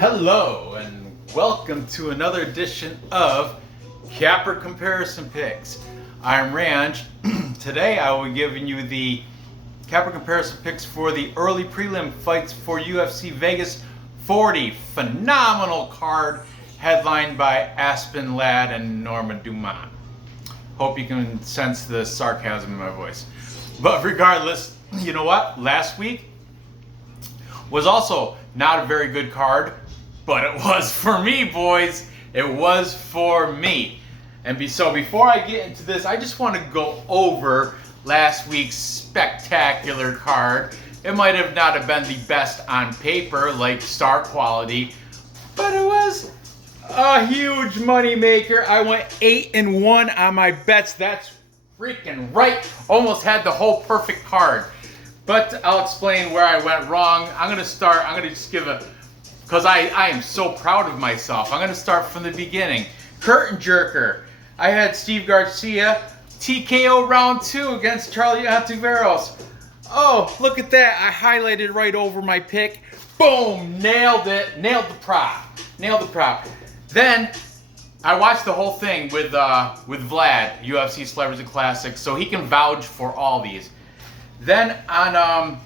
Hello and welcome to another edition of Capper Comparison Picks. I'm Ranj. Today I will be giving you the Capper Comparison Picks for the early prelim fights for UFC Vegas 40. Phenomenal card headlined by Aspen Ladd and Norma Dumont. Hope you can sense the sarcasm in my voice. But regardless, you know what? Last week was also not a very good card, but it was for me, boys. It was for me. So before I get into this, I just want to go over last week's spectacular card. It might have not have been the best on paper, like star quality, but it was a huge money maker. I went 8-1 on my bets. That's freaking right. Almost had the whole perfect card. But I'll explain where I went wrong. I'm going to just give because I am so proud of myself. I'm going to start from the beginning. Curtain jerker. I had Steve Garcia, TKO round 2 against Charlie Ontiveros. Oh, look at that. I highlighted right over my pick. Boom, nailed it. Nailed the prop. Then I watched the whole thing with Vlad, UFC Celebrities and Classics, so he can vouch for all these. Then on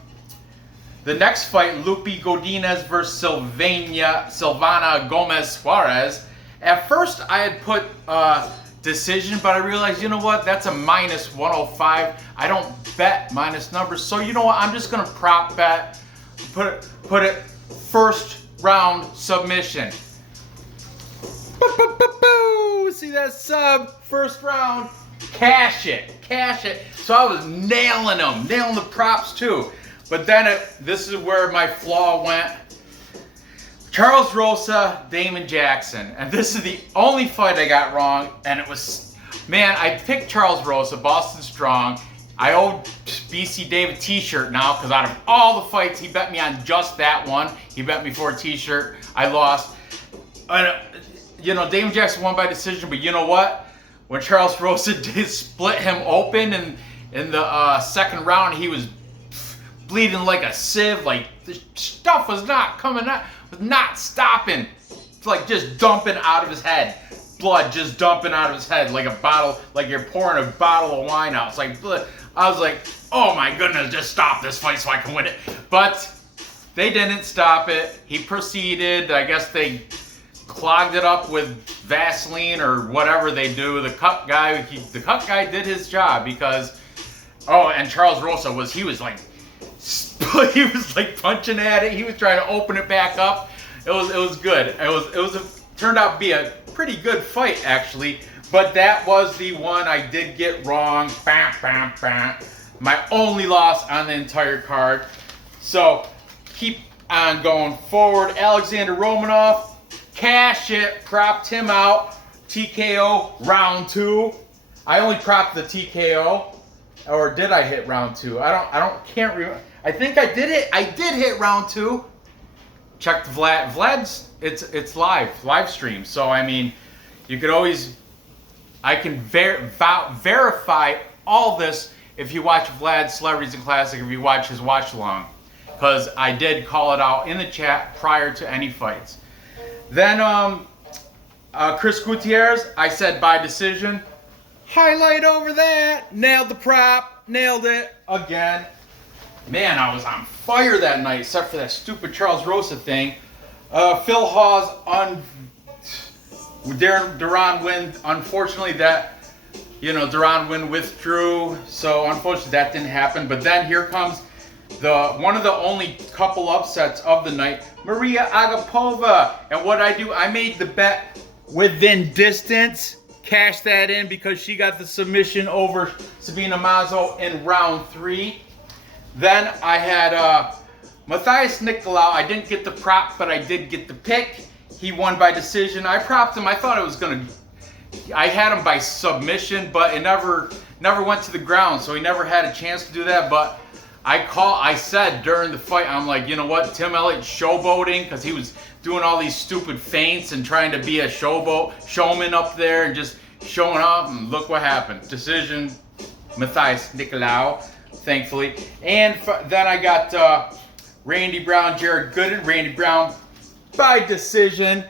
the next fight, Loopy Godinez versus Sylvana Gomez Suarez. At first, I had put decision, but I realized, you know what? That's a minus 105. I don't bet minus numbers, so you know what? I'm just gonna prop bet. Put it first round submission. See that sub? First round. Cash it. So I was nailing the props too. But then this is where my flaw went. Charles Rosa, Damon Jackson. And this is the only fight I got wrong. And it was, man, I picked Charles Rosa, Boston Strong. I owe BC Dave a t-shirt now because out of all the fights, he bet me on just that one. He bet me for a t-shirt. I lost. Damon Jackson won by decision, but you know what? When Charles Rosa did split him open in the second round, he was bleeding like a sieve. Like, the stuff was not coming out, was not stopping. It's like just dumping out of his head. Blood just dumping out of his head like a bottle, like you're pouring a bottle of wine out. It's like, I was like, oh my goodness, just stop this fight so I can win it. But they didn't stop it. He proceeded. I guess they clogged it up with Vaseline or whatever they do. The cut guy did his job because, and Charles Rosa he was like punching at it. He was trying to open it back up. It was good. Turned out to be a pretty good fight actually. But that was the one I did get wrong. My only loss on the entire card. So keep on going forward. Alexander Romanov. Cash it, propped him out. TKO round 2. I only propped the TKO, or did I hit round 2? Can't remember. I think I did it. I did hit round 2. Check the Vlad's. It's live stream. So I mean, you could always. I can verify all this if you watch Vlad's Celebrities and Classic. If you watch his watch along, because I did call it out in the chat prior to any fights. Then Chris Gutierrez, I said by decision. Highlight over that. Nailed the prop. Nailed it again. Man, I was on fire that night, except for that stupid Charles Rosa thing. Phil Hawes Duran win. Unfortunately, Duran win withdrew. So unfortunately, that didn't happen. But then here comes one of the only couple upsets of the night, Maria Agapova. And what I do, I made the bet within distance, cashed that in because she got the submission over Sabina Mazo in round 3. Then I had Matthias Nicolau. I didn't get the prop, but I did get the pick. He won by decision. I propped him. I thought it was I had him by submission, but it never went to the ground, so he never had a chance to do that. But I said during the fight, I'm like, you know what, Tim Elliott's showboating because he was doing all these stupid feints and trying to be a showman up there and just showing off, and look what happened. Decision, Matthias Nicolau, thankfully. And then I got Randy Brown, Jared Gooden. Randy Brown by decision.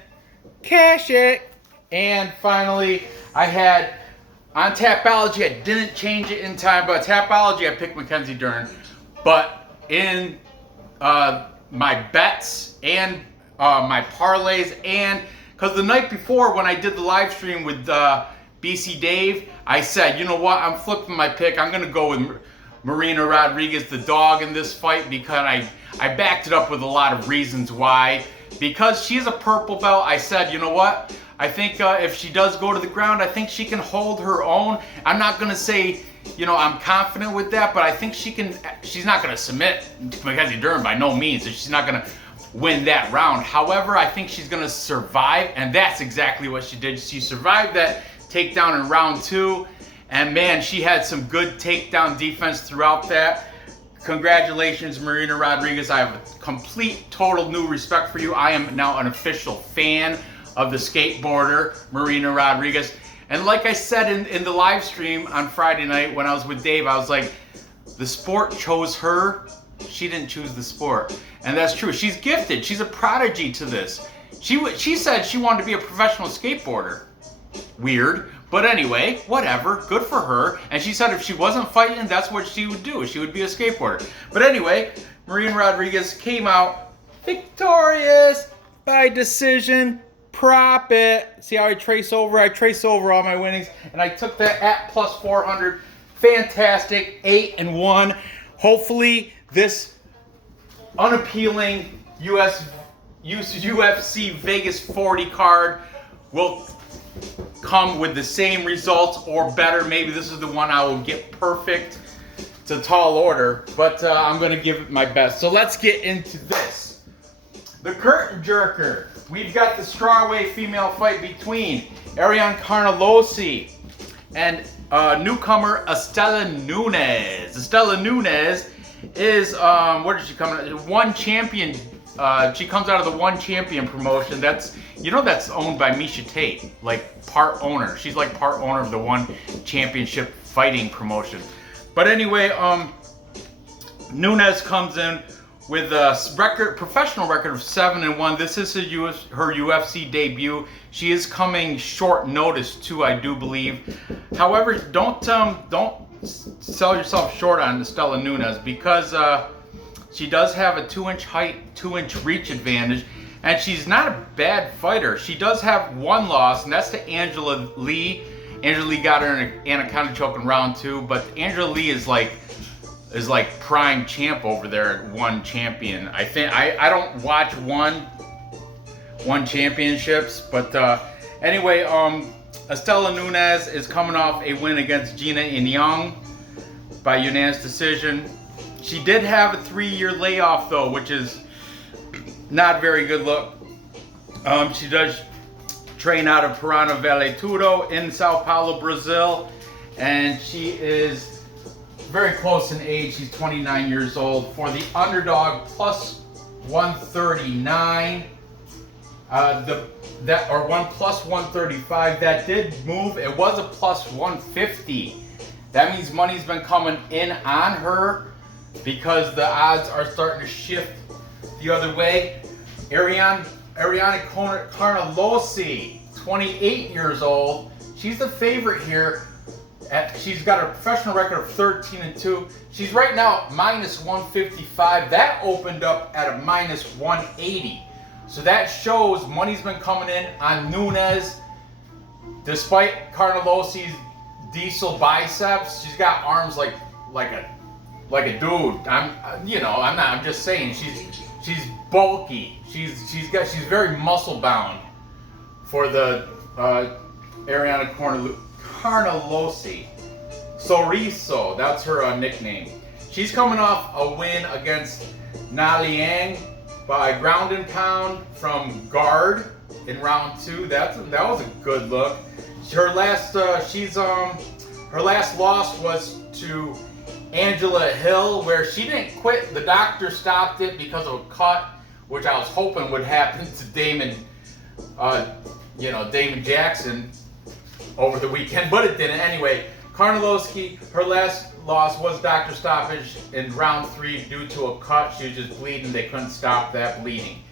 Cash it. And finally, I had on Tapology, I didn't change it in time, but Tapology, I picked Mackenzie Dern. But in my bets and my parlays, and because the night before when I did the live stream with BC Dave, I said, you know what, I'm flipping my pick. I'm going to go with Marina Rodriguez, the dog, in this fight, because I backed it up with a lot of reasons why. Because she's a purple belt, I said, you know what, I think if she does go to the ground, I think she can hold her own. I'm not going to say, you know, I'm confident with that, but I think she can. She's not going to submit Mackenzie Dern by no means. She's not going to win that round. However, I think she's going to survive, and that's exactly what she did. She survived that takedown in round 2, and man, she had some good takedown defense throughout that. Congratulations, Marina Rodriguez. I have a complete, total new respect for you. I am now an official fan of the skateboarder, Marina Rodriguez. And like I said in the live stream on Friday night when I was with Dave, I was like, the sport chose her. She didn't choose the sport. And that's true. She's gifted. She's a prodigy to this. She said she wanted to be a professional skateboarder. Weird. But anyway, whatever. Good for her. And she said if she wasn't fighting, that's what she would do. She would be a skateboarder. But anyway, Marina Rodriguez came out victorious by decision. Prop it. See how I trace over? I trace over all my winnings. And I took that at plus 400. Fantastic. 8-1. Hopefully this unappealing UFC Vegas 40 card will come with the same results or better. Maybe this is the one I will get perfect. It's a tall order, but I'm going to give it my best. So let's get into this. The curtain jerker. We've got the strawweight female fight between Ariana Carlosi and newcomer Estella Nunez. Estella Nunez is, where did she come out? One Champion. She comes out of the One Champion promotion. That's, you know, that's owned by Misha Tate, like part owner. She's like part owner of the One Championship fighting promotion. But anyway, Nunes comes in with a professional record of 7-1. This is her UFC debut. She is coming short notice too, I do believe. However, don't sell yourself short on Estella Nunez, because she does have a 2-inch height, 2-inch reach advantage, and she's not a bad fighter. She does have one loss, and that's to Angela Lee. Angela Lee got her in an anaconda choke in round 2, but Angela Lee is like prime champ over there at One Champion. I think I don't watch One Championships, but anyway, Estella Nunez is coming off a win against Gina Young by unanimous decision. She did have a 3-year layoff though, which is not very good look. She does train out of Pirana Vale Tudo in Sao Paulo, Brazil, and she is very close in age. She's 29 years old. For the underdog, plus 139. Plus 135. That did move. It was a plus 150. That means money's been coming in on her because the odds are starting to shift the other way. Ariana Carlosi, 28 years old. She's the favorite here. She's got a professional record of 13-2. She's right now minus 155. That opened up at a minus 180. So that shows money's been coming in on Nunes. Despite Carnelossi's diesel biceps, she's got arms like a dude. I'm just saying she's bulky. She's very muscle bound for the Ariana Carnelossi. Soriso, that's her nickname. She's coming off a win against Na Liang by ground and pound from guard in round 2. That was a good look. Her last loss was to Angela Hill, where she didn't quit. The doctor stopped it because of a cut, which I was hoping would happen to Damon Jackson over the weekend, but it didn't. Anyway, Carnelossi, her last loss was doctor stoppage in round 3 due to a cut. She was just bleeding. They couldn't stop that bleeding.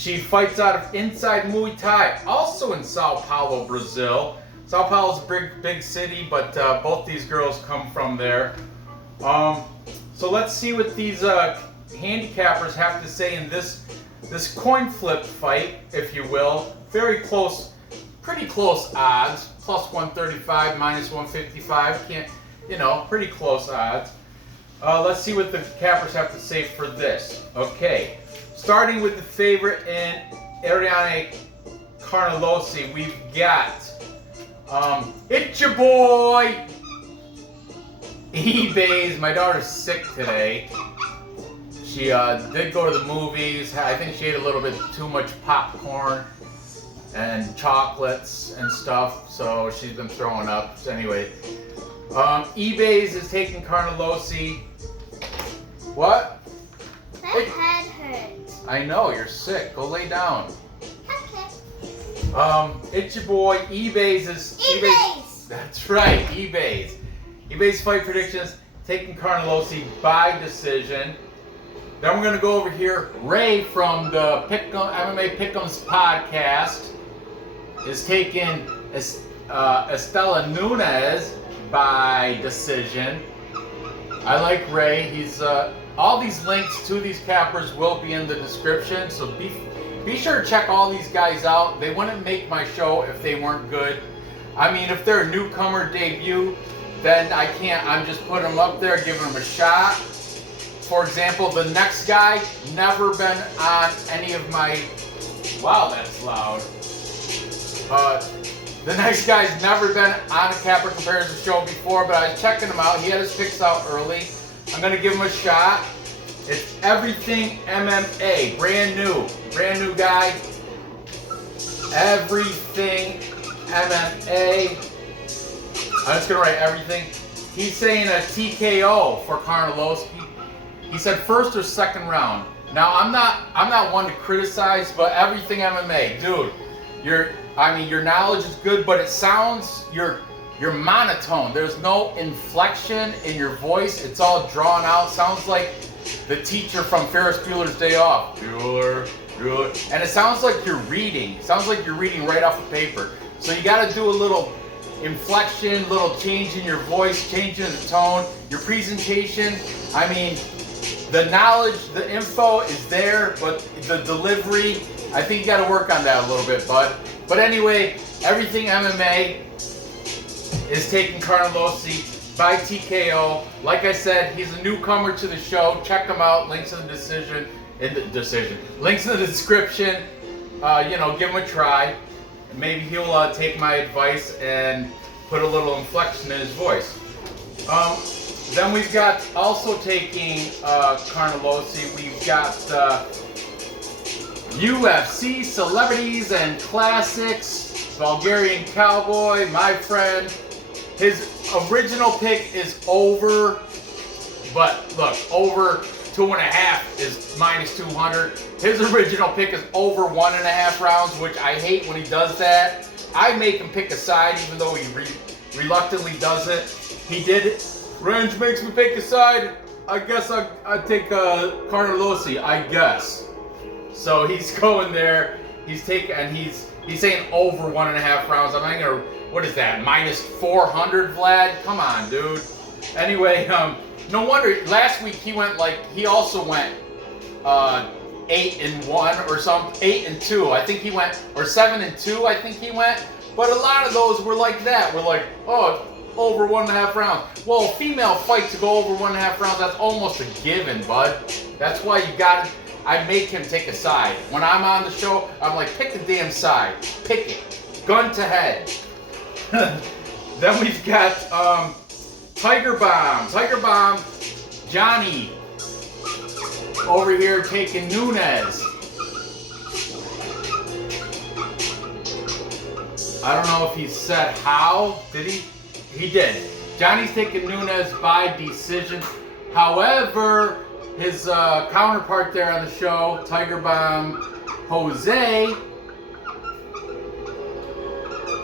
She fights out of Inside Muay Thai, also in Sao Paulo, Brazil. Sao Paulo is a big city, but both these girls come from there. So let's see what these handicappers have to say in this coin flip fight, if you will. Very close, pretty close odds. Plus 135, minus 155. Pretty close odds. Let's see what the cappers have to say for this. Okay, starting with the favorite in Ariana Carlosi, we've got it's your boy eBay's. My daughter's sick today. She did go to the movies. I think she ate a little bit too much popcorn and chocolates and stuff, so she's been throwing up. So anyway, eBay's is taking Carnelossi. What? My head hurts. I know, you're sick. Go lay down. Okay. It's your boy eBay's is eBay's. That's right, eBay's. eBay's fight predictions taking Carnelossi by decision. Then we're going to go over here. Ray from the MMA Pick'ems podcast is taking Estella Nunez by decision. I like Ray. He's all these links to these cappers will be in the description, so be sure to check all these guys out. They wouldn't make my show if they weren't good. I mean, if they're a newcomer debut, then I can't. I'm just putting them up there, giving them a shot. For example, the next guy never been on any of my. Wow, that's loud. The next guy's never been on a capper comparison show before, but I was checking him out. He had his picks out early. I'm gonna give him a shot. It's Everything MMA, brand new guy. Everything MMA. I'm just gonna write everything. He's saying a TKO for Carnelossi. He said first or second round. Now I'm not one to criticize, but Everything MMA, dude, your knowledge is good, but it sounds you're monotone. There's no inflection in your voice. It's all drawn out. Sounds like the teacher from Ferris Bueller's Day Off. Bueller. And it sounds like you're reading. It sounds like you're reading right off the paper. So you got to do a little inflection, little change in your voice, change in the tone, your presentation. I mean, the knowledge, the info is there, but the delivery, I think you got to work on that a little bit, bud. But anyway, Everything MMA is taking Carnelossi by TKO. Like I said, he's a newcomer to the show. Check him out. Links in the decision. Links in the description. Give him a try. Maybe he'll take my advice and put a little inflection in his voice. Then we've got also taking Carnelossi. We've got UFC celebrities and classics. Bulgarian Cowboy, my friend. His original pick is over, but look, over 2.5 is minus 200. His original pick is over 1.5 rounds, which I hate when he does that. I make him pick a side, even though he reluctantly does it. He did it. Range makes me pick a side. I guess I take Carnelossi, I guess. So he's going there. He's taking, and he's saying over 1.5 rounds. I'm not gonna. What is that? Minus 400, Vlad? Come on, dude. Anyway, no wonder last week he also went 8-1 or something, 8-2. I think he went, or 7-2. I think he went. But a lot of those were like that. We're like, oh, over 1.5 rounds. Well, a female fight to go over 1.5 rounds, that's almost a given, bud. That's why you got to. I make him take a side. When I'm on the show, I'm like, pick the damn side. Pick it. Gun to head. Then we've got Tiger Bomb, Johnny over here taking Nunes. I don't know if he said how. Did he? He did. Johnny's taking Nunes by decision. However, his counterpart there on the show, Tiger Bomb, Jose,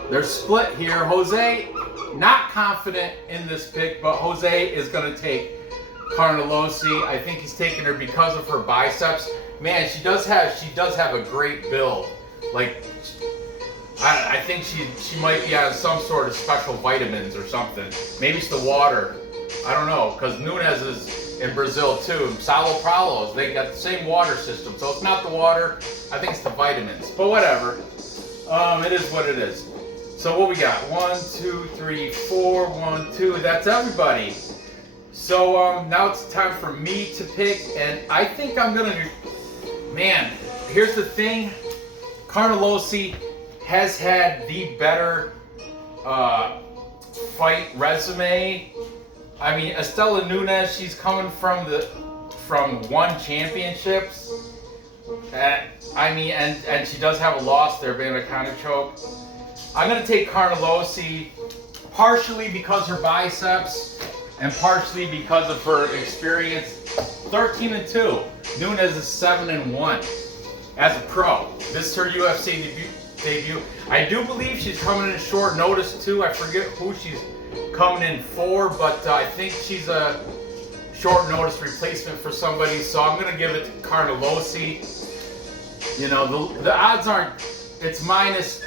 they're split here. Jose, not confident in this pick, but Jose is going to take Carnelossi. I think he's taking her because of her biceps. man, she does have a great build. Like, I think she might be on some sort of special vitamins or something. Maybe it's the water. I don't know, because Nunes is in Brazil too. Sao Paulo, they got the same water system, so it's not the water. I think it's the vitamins. But whatever. It is what it is. So what we got? 1, 2, 3, 4, 1, 2. That's everybody. So now it's time for me to pick, and I think I'm gonna. Man, here's the thing. Carnelossi has had the better fight resume. I mean, Estella Nunez, she's coming from one championships. And she does have a loss there, being a kind of choke. I'm gonna take Carnelossi, partially because her biceps, and partially because of her experience. 13-2. Nunes is 7-1 as a pro. This is her UFC debut. I do believe she's coming in short notice too. I forget who she's coming in for, but I think she's a short notice replacement for somebody. So I'm gonna give it to Carnelossi. You know, the odds aren't, it's minus,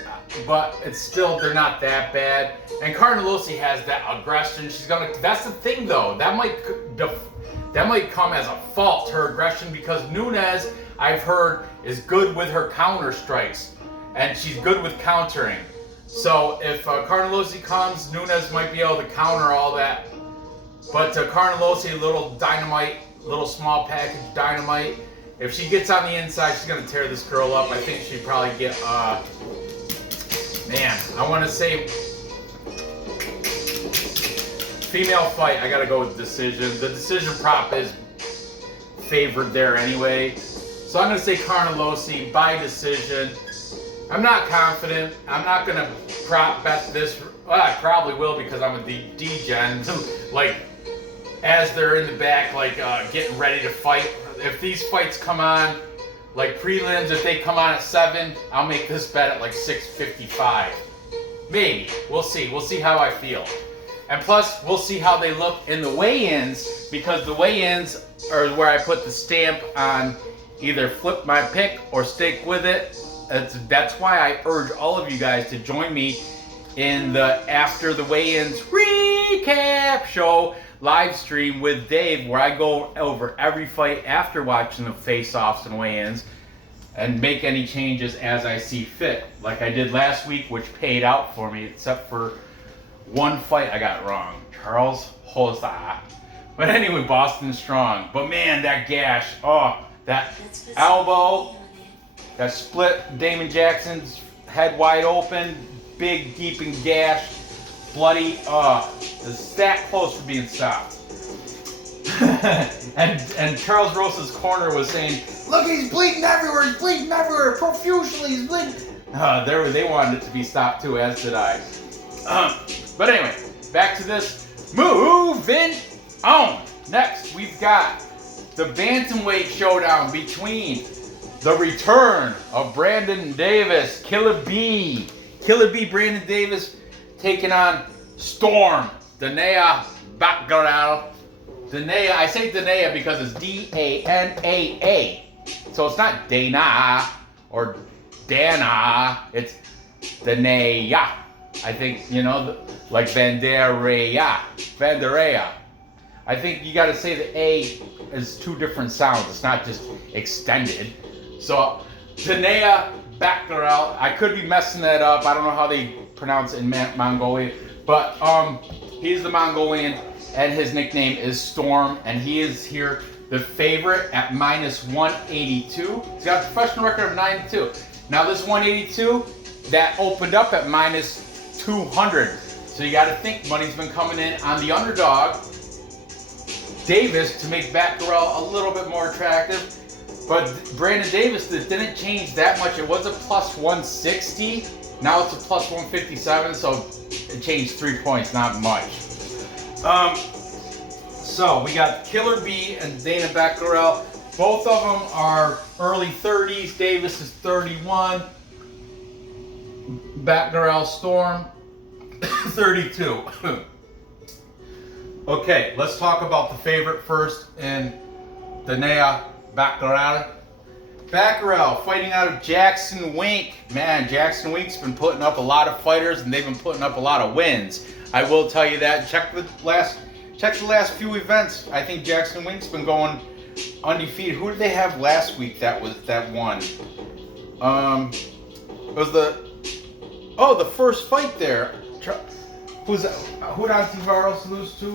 but it's still, they're not that bad. And Carnelossi has that aggression. She's gonna, that's the thing though, that might come as a fault, her aggression, because Nunes, I've heard, is good with her counter strikes. And she's good with countering. So if Carnelossi comes, Nunes might be able to counter all that. But Carnelossi, a little dynamite, little small package dynamite. If she gets on the inside, she's going to tear this girl up. I think she'd probably get, man, I want to say female fight, I got to go with decision. The decision prop is favored there anyway. So I'm going to say Carnelossi by decision. I'm not confident. I'm not going to prop bet this. Well, I probably will because I'm a D-gen. Like, as they're in the back, like, getting ready to fight. If these fights come on, like prelims, if they come on at 7, I'll make this bet at like 6:55. Maybe. We'll see. We'll see how I feel. And plus, we'll see how they look in the weigh-ins, because the weigh-ins are where I put the stamp on either flip my pick or stick with it. That's why I urge all of you guys to join me in the After the Weigh-Ins Recap Show live stream with Dave, where I go over every fight after watching the face-offs and weigh-ins and make any changes as I see fit, like I did last week, which paid out for me, except for one fight I got wrong. Charles Hosa. But anyway, Boston Strong. But man, that gash, that elbow, that split Damon Jackson's head wide open, big gaping gash, bloody, it's that close for being stopped. and Charles Rosa's corner was saying, look, he's bleeding everywhere, profusely, he's bleeding. They wanted it to be stopped too, as did I. But anyway, back to this. Moving on. Next, we've got the bantamweight showdown between the return of Brandon Davis, Killer B, Brandon Davis taking on Storm, Danaa Batgerel. Danaa, I say Danaa because it's D-A-N-A-A. So it's not Danaa or Danaa, it's Danaa. I think, you know, like Vanderea. I think you gotta say the A is two different sounds. It's not just extended. So, Danaa Batgerel, I could be messing that up. I don't know how they pronounce it in Mongolian. But he's the Mongolian, and his nickname is Storm, and he is here the favorite at minus 182. He's got a professional record of 9-2. Now this 182, that opened up at minus 200. So you got to think money's been coming in on the underdog, Davis, to make Batgerel a little bit more attractive. But Brandon Davis, that didn't change that much. It was a plus 160. Now it's a plus 157, so it changed 3 points, not much. So we got Killer B and Dana Batgerel. Both of them are early 30s. Davis is 31. Batgerel Storm, 32. Okay, let's talk about the favorite first in Danaa Batgerel. Batgerel fighting out of Jackson Wink. Man, Jackson Wink's been putting up a lot of fighters and they've been putting up a lot of wins. I will tell you that. Check the last few events. I think Jackson Wink's been going undefeated. Who did they have last week that won? It was the first fight there. Who did Antivaros lose to?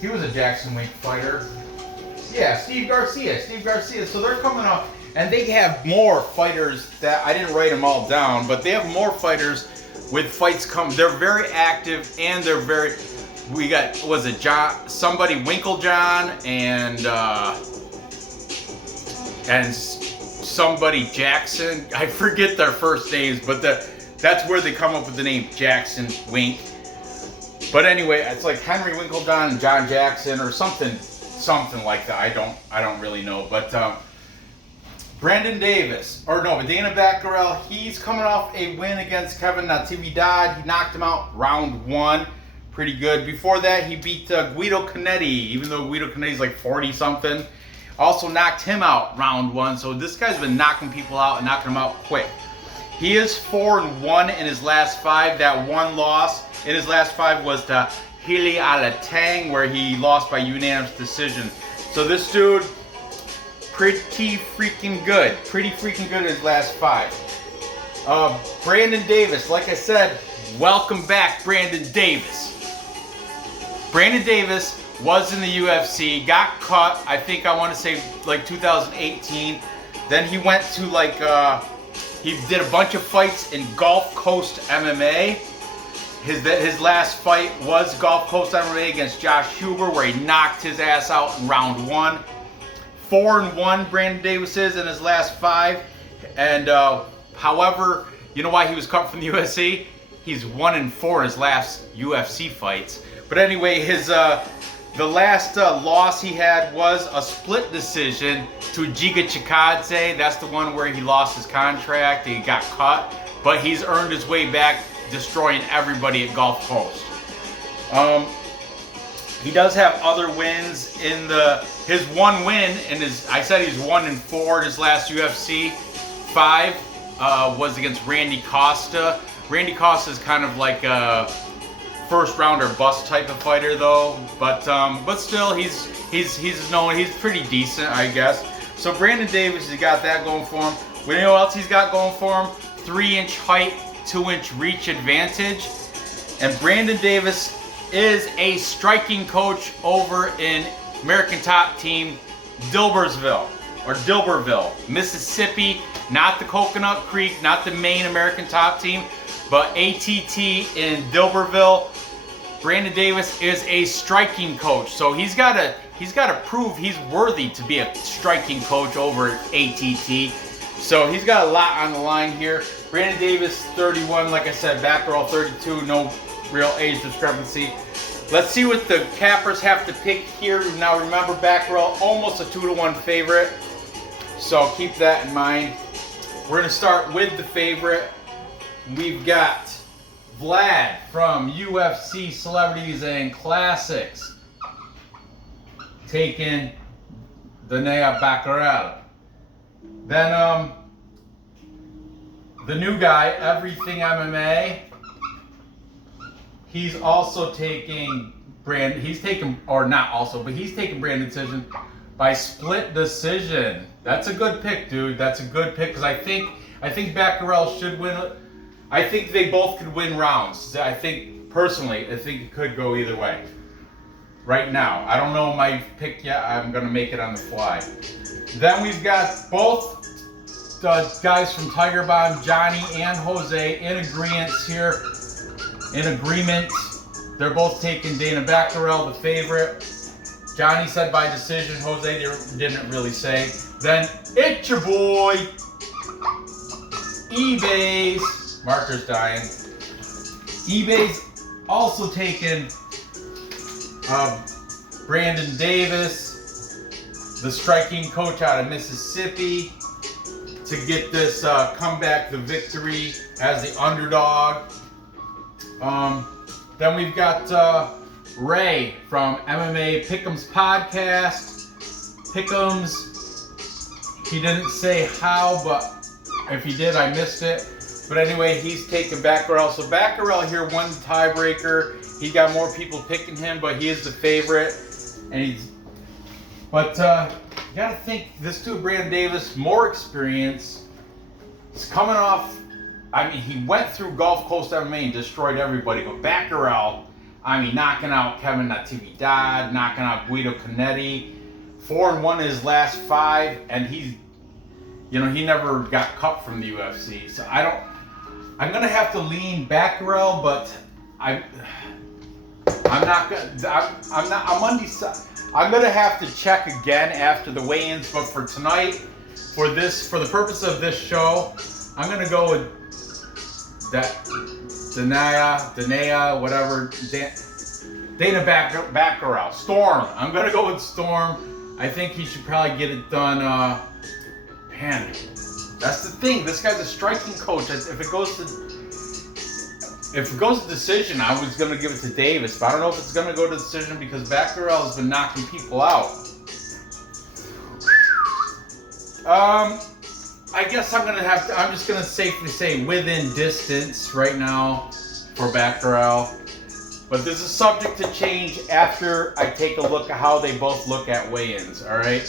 He was a Jackson Wink fighter. Yeah, Steve Garcia. So they're coming up, and they have more fighters that I didn't write them all down, but they have more fighters with fights coming. They're very active, and they're very. We got Winklejohn and somebody Jackson. I forget their first names, but that's where they come up with the name Jackson Wink. But anyway, it's like Henry Winklejohn and John Jackson or something like that. I don't really know. But Dana Batgerel, he's coming off a win against Kevin Natividad. He knocked him out round 1. Pretty good. Before that, he beat Guido Canetti, even though Guido Canetti's like 40-something. Also knocked him out round 1. So this guy's been knocking people out and knocking them out quick. He is 4-1 in his last 5. That one loss in his last 5 was to Healy Alatang, where he lost by unanimous decision. So this dude, pretty freaking good in his last 5. Brandon Davis, like I said, welcome back, Brandon Davis. Brandon Davis was in the UFC, got cut, I want to say like 2018. Then he went to he did a bunch of fights in Gulf Coast MMA. His last fight was Gulf Coast MMA against Josh Huber, where he knocked his ass out in round 1. 4-1 Brandon Davis is in his last 5. And however, you know why he was cut from the UFC? He's 1-4 in his last UFC fights. But anyway, the last loss he had was a split decision to Giga Chikadze. That's the one where he lost his contract and he got cut. But he's earned his way back, destroying everybody at Gulf Coast. He does have other wins in his one win, and I said he's 1-4 in his last UFC 5 was against Randy Costa. Randy Costa is kind of like a first rounder bust type of fighter though, but still he's known, he's pretty decent, I guess. So Brandon Davis has got that going for him. You know what else he's got going for him? 3-inch height, 2-inch reach advantage. And Brandon Davis is a striking coach over in American Top Team Dilbersville, Mississippi. Not the Coconut Creek, not the main American Top Team, but ATT in Dilberville. Brandon Davis is a striking coach, so he's got to prove he's worthy to be a striking coach over at ATT. So he's got a lot on the line here. Brandon Davis, 31, like I said, Batgerel 32, no real age discrepancy. Let's see what the cappers have to pick here. Now remember, Batgerel almost a 2-1 favorite, so keep that in mind. We're going to start with the favorite. We've got Vlad from UFC Celebrities and Classics taking Danaa Batgerel. Then the new guy, Everything MMA, he's also taking he's taking Brandon decision by split decision. That's a good pick, dude. That's a good pick, because I think Batgerel should win. I think they both could win rounds. Personally, I think it could go either way. Right now, I don't know my pick yet. I'm gonna make it on the fly. Then we've got both the guys from Tiger Bomb, Johnny and Jose, in agreement here. They're both taking Danaa Batgerel, the favorite. Johnny said by decision. Jose didn't really say. Then it's your boy, eBay's. Marker's dying. eBay's also taking Brandon Davis, the striking coach out of Mississippi, to get this comeback, the victory as the underdog. Then we've got Ray from MMA Pick'ems Podcast. Pick'ems He didn't say how, but if he did, I missed it. But anyway, he's taking Batgerel. So Batgerel here won the tiebreaker. He got more people picking him, but he is the favorite. And you gotta think, this dude, Brandon Davis, more experience. He's coming off, I mean, he went through Gulf Coast MMA and destroyed everybody. But Batgerel, I mean, knocking out Kevin Natividad, knocking out Guido Canetti, 4-1 in his last 5, and he's, he never got cut from the UFC. So I'm gonna have to lean Batgerel, but I'm undecided. I'm gonna have to check again after the weigh-ins, but for tonight, for the purpose of this show, I'm gonna go with that Danaa, whatever, Dana Batgerel. Storm. I'm gonna go with Storm. I think he should probably get it done. Man, that's the thing. This guy's a striking coach. If it goes to decision, I was gonna give it to Davis, but I don't know if it's gonna go to decision because Batgerel has been knocking people out. I guess I'm just gonna safely say within distance right now for Batgerel. But this is subject to change after I take a look at how they both look at weigh-ins, all right?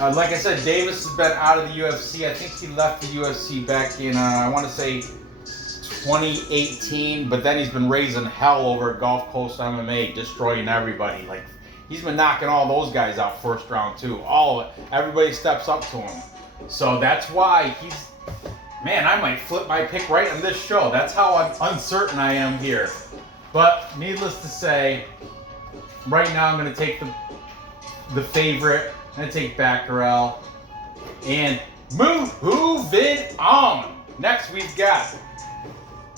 Like I said, Davis has been out of the UFC. I think he left the UFC back in, I want to say 2018, but then he's been raising hell over at Gulf Coast MMA, destroying everybody. Like, he's been knocking all those guys out first round too. Everybody steps up to him. So that's why man, I might flip my pick right on this show. That's how uncertain I am here. But needless to say, right now I'm going to take the favorite. I'm going to take Batgerel. And move it on. Next we've got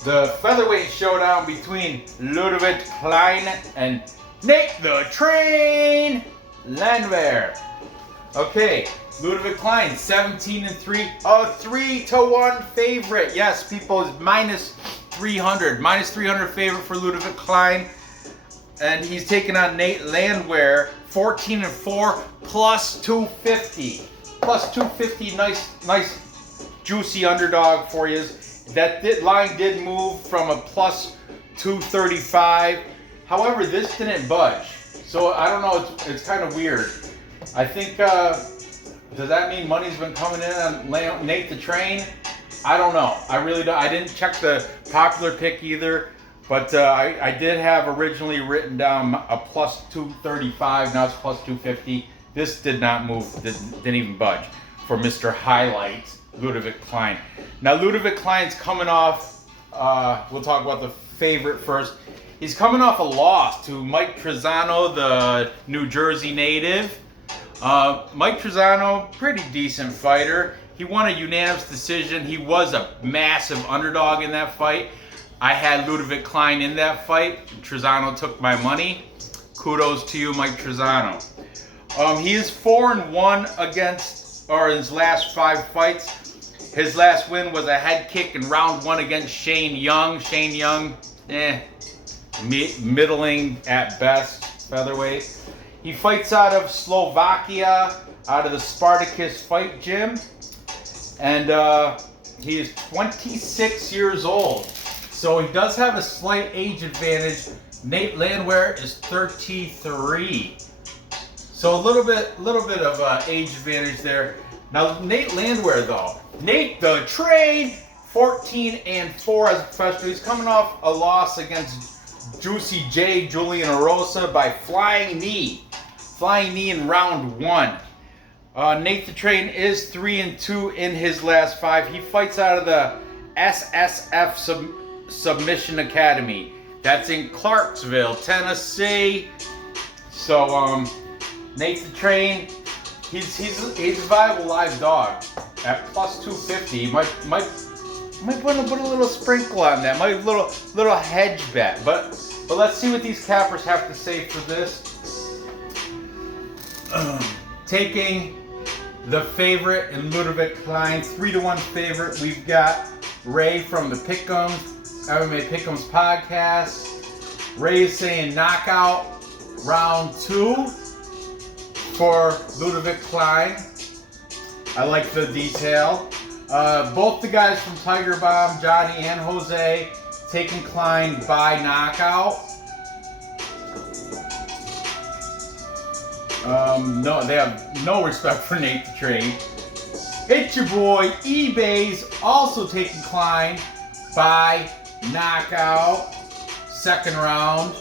the featherweight showdown between Ludavik Klein and Nate the Train Landwehr. Okay, Ludavik Klein, 17-3, a 3-1 favorite. Yes, people, is minus 300 favorite for Ludavik Klein, and he's taking on Nate Landwehr, 14-4, plus 250. Plus 250, nice juicy underdog for you. That line did move from a plus 235. However, this didn't budge. So I don't know, it's kind of weird. I think, does that mean money's been coming in on Nate the Train? I don't know. I really don't. I didn't check the popular pick either, but I did have originally written down a plus 235. Now it's plus 250. This did not move. Didn't even budge for Mr. Highlight, Ludavik Klein. Now Ludavik Klein's coming off. We'll talk about the favorite first. He's coming off a loss to Mike Trizano, the New Jersey native. Mike Trizano, pretty decent fighter. He won a unanimous decision. He was a massive underdog in that fight. I had Ludavik Klein in that fight. Trizano took my money. Kudos to you, Mike Trizano. He is 4-1 in his last 5 fights. His last win was a head kick in round 1 against Shane Young. Shane Young, middling at best, featherweight. He fights out of Slovakia, out of the Spartacus Fight Gym. And he is 26 years old. So he does have a slight age advantage. Nate Landwehr is 33. So a little bit of age advantage there. Now Nate Landwehr though, Nate the Train, 14-4 as a professional. He's coming off a loss against Juicy J, Julian Arosa by flying knee in round 1. Nate the Train is 3-2 in his last 5. He fights out of the SSF Submission Academy. That's in Clarksville, Tennessee. So Nate the Train, he's a viable live dog at plus 250. He might put a little sprinkle on that, might little hedge bet. But let's see what these cappers have to say for this. Taking the favorite in Ludavik Klein, 3-1 favorite. We've got Ray from the Pick'ems, MMA Pick'ems podcast. Ray is saying knockout round 2 for Ludavik Klein. I like the detail. Both the guys from Tiger Bomb, Johnny and Jose, taking Klein by knockout. No, they have no respect for Nate the Train. It's your boy eBay's also taking Klein by knockout, second round.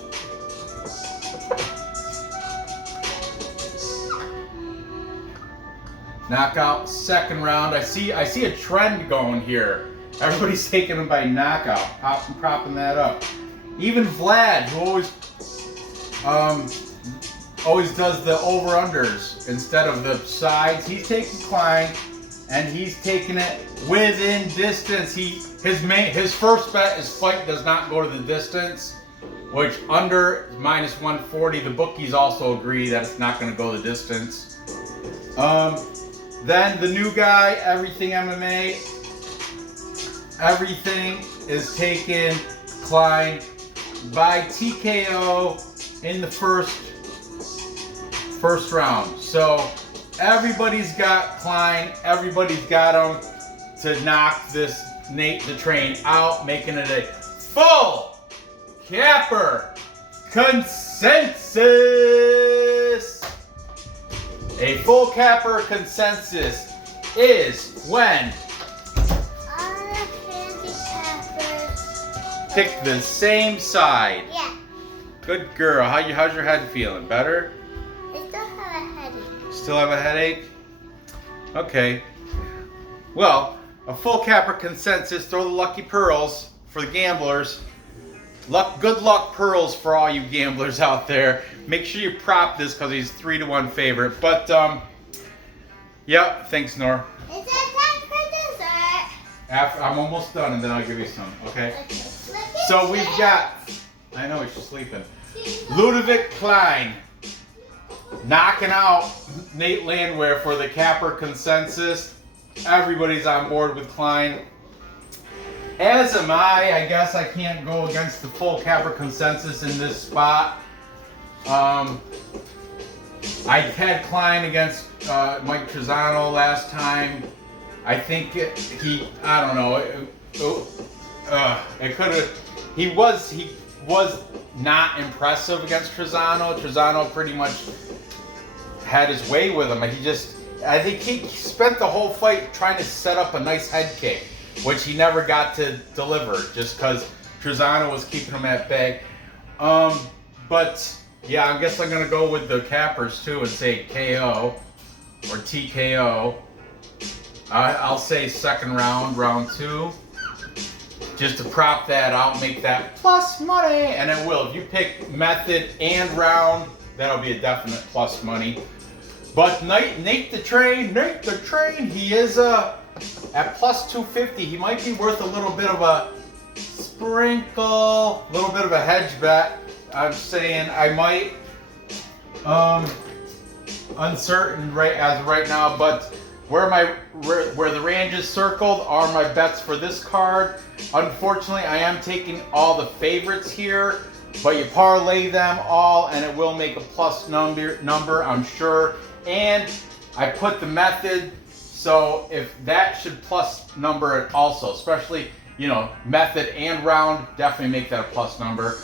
Knockout, second round. I see a trend going here. Everybody's taking him by knockout, propping that up. Even Vlad, who always does the over-unders instead of the sides. He's taking Klein, and he's taking it within distance. His first bet is fight does not go to the distance, which under is minus 140. The bookies also agree that it's not going to go the distance. Then the new guy, Everything MMA, everything is taking Klein by TKO in the first round. So everybody's got Klein, everybody's got him to knock this Nate the Train out, making it a full capper consensus. A full capper consensus is when pick the same side. Yeah. Good girl. How's your head feeling? Better? I still have a headache. Still have a headache? Okay. Well, a full capper consensus. Throw the lucky pearls for the gamblers. Good luck pearls for all you gamblers out there. Make sure you prop this because he's 3-1 favorite. But yep. Thanks, Nor. It's time for dessert. I'm almost done, and then I'll give you some. Okay. Okay. So we've got. I know she's sleeping. Ludavik Klein knocking out Nate Landwehr for the capper consensus. Everybody's on board with Klein. As am I. I guess I can't go against the full capper consensus in this spot. I had Klein against Mike Trizano last time. I think I don't know. It could have. He was not impressive against Trizano. Trizano pretty much had his way with him. I think he spent the whole fight trying to set up a nice head kick, which he never got to deliver just because Trizano was keeping him at bay. But yeah, I guess I'm gonna go with the cappers too and say KO or TKO. I'll say second round, round 2. Just to prop that out, make that plus money, and it will. If you pick method and round, that'll be a definite plus money. But Nate the Train, he is at plus 250. He might be worth a little bit of a sprinkle, a little bit of a hedge bet. I'm saying I might, uncertain as of right now, but where the range is circled are my bets for this card. Unfortunately, I am taking all the favorites here, but you parlay them all and it will make a plus number, I'm sure. And I put the method, so if that should plus number it also, especially, method and round, definitely make that a plus number.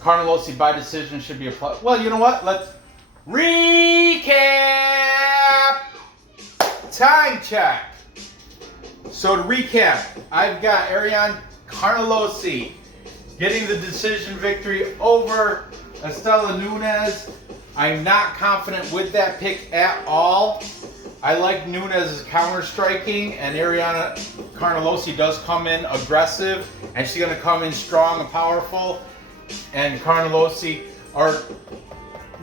Carnelossi by decision should be a plus. Well, you know what? Let's recap. Time check. So to recap, I've got Ariane Carlosi getting the decision victory over Estella Nunez. I'm not confident with that pick at all. I like Nunes' counter striking, and Ariana Carlosi does come in aggressive, and she's going to come in strong and powerful. And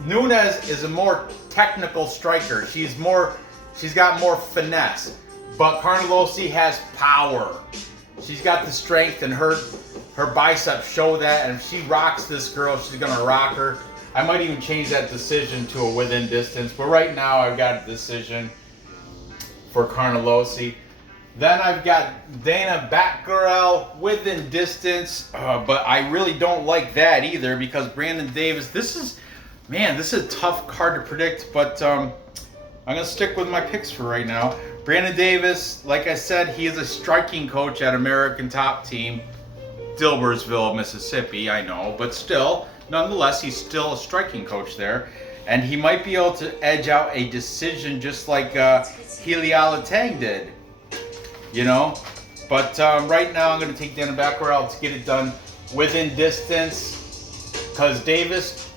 Nunes is a more technical striker. She's got more finesse, but Carnelossi has power. She's got the strength, and her biceps show that. And if she rocks this girl, she's gonna rock her. I might even change that decision to a within distance, but right now I've got a decision for Carnelossi. Then I've got Danaa Batgerel within distance, but I really don't like that either because Brandon Davis. This is a tough card to predict, but I'm gonna stick with my picks for right now. Brandon Davis, like I said, he is a striking coach at American Top Team, Dilbersville, Mississippi, I know, but still, nonetheless, he's still a striking coach there. And he might be able to edge out a decision just like Heliala Tang did, you know? But right now, I'm going to take Danaa Batgerel to get it done within distance. Because Davis,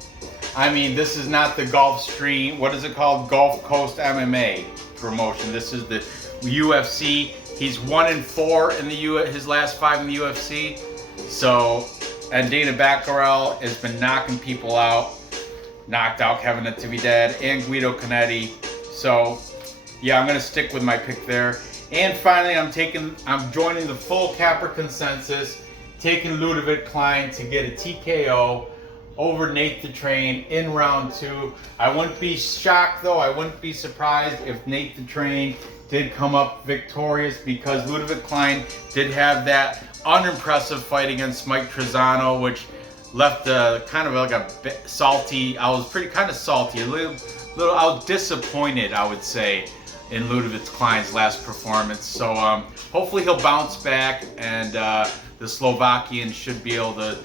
I mean, this is not the Gulfstream, what is it called? Gulf Coast MMA promotion. This is the UFC. He's 1-4 in the his last 5 in the UFC. So, and Danaa Batgerel has been knocking people out. Knocked out Kevin Natividad and Guido Canetti. So, yeah, I'm gonna stick with my pick there. And finally, I'm joining the full Capper consensus, taking Ludavik Klein to get a TKO over Nate the Train in round 2. I wouldn't be shocked though, I wouldn't be surprised if Nate the Train did come up victorious, because Ludavik Klein did have that unimpressive fight against Mike Trezano, which left kind of like a bit salty. I was kind of salty, a little. I was disappointed, I would say, in Ludavik Klein's last performance. So hopefully he'll bounce back, and the Slovakian should be able to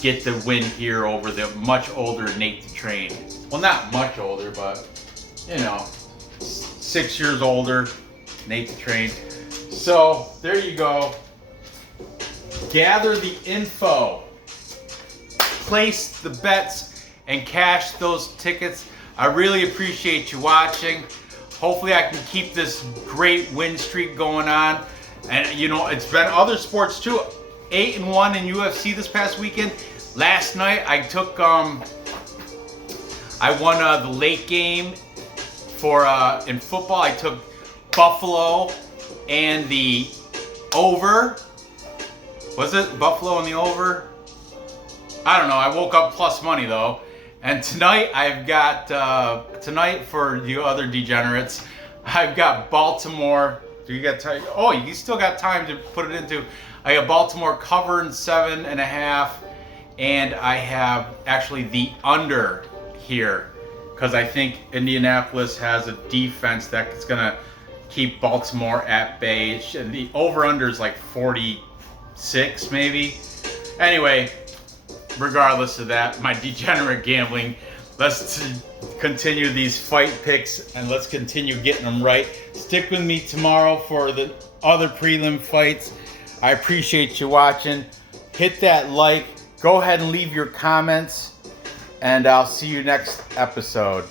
get the win here over the much older Nate the Train. Well, not much older, but you know, 6 years older, Nate the Train. So there you go. Gather the info, place the bets, and cash those tickets. I really appreciate you watching. Hopefully I can keep this great win streak going on. And you know, it's been other sports too. 8-1 in UFC this past weekend. Last night I took I won the late game for in football. I took Buffalo and the over. Was it Buffalo and the over? I don't know. I woke up plus money though. And tonight I've got, tonight for you other degenerates, I've got Baltimore. Do you got time? Oh, you still got time to put it into. I got Baltimore covering 7.5. And I have actually the under here, because I think Indianapolis has a defense that's going to keep Baltimore at bay. And the over-under is like 46 maybe. Anyway, regardless of that, my degenerate gambling, let's continue these fight picks and let's continue getting them right. Stick with me tomorrow for the other prelim fights. I appreciate you watching. Hit that like. Go ahead and leave your comments, and I'll see you next episode.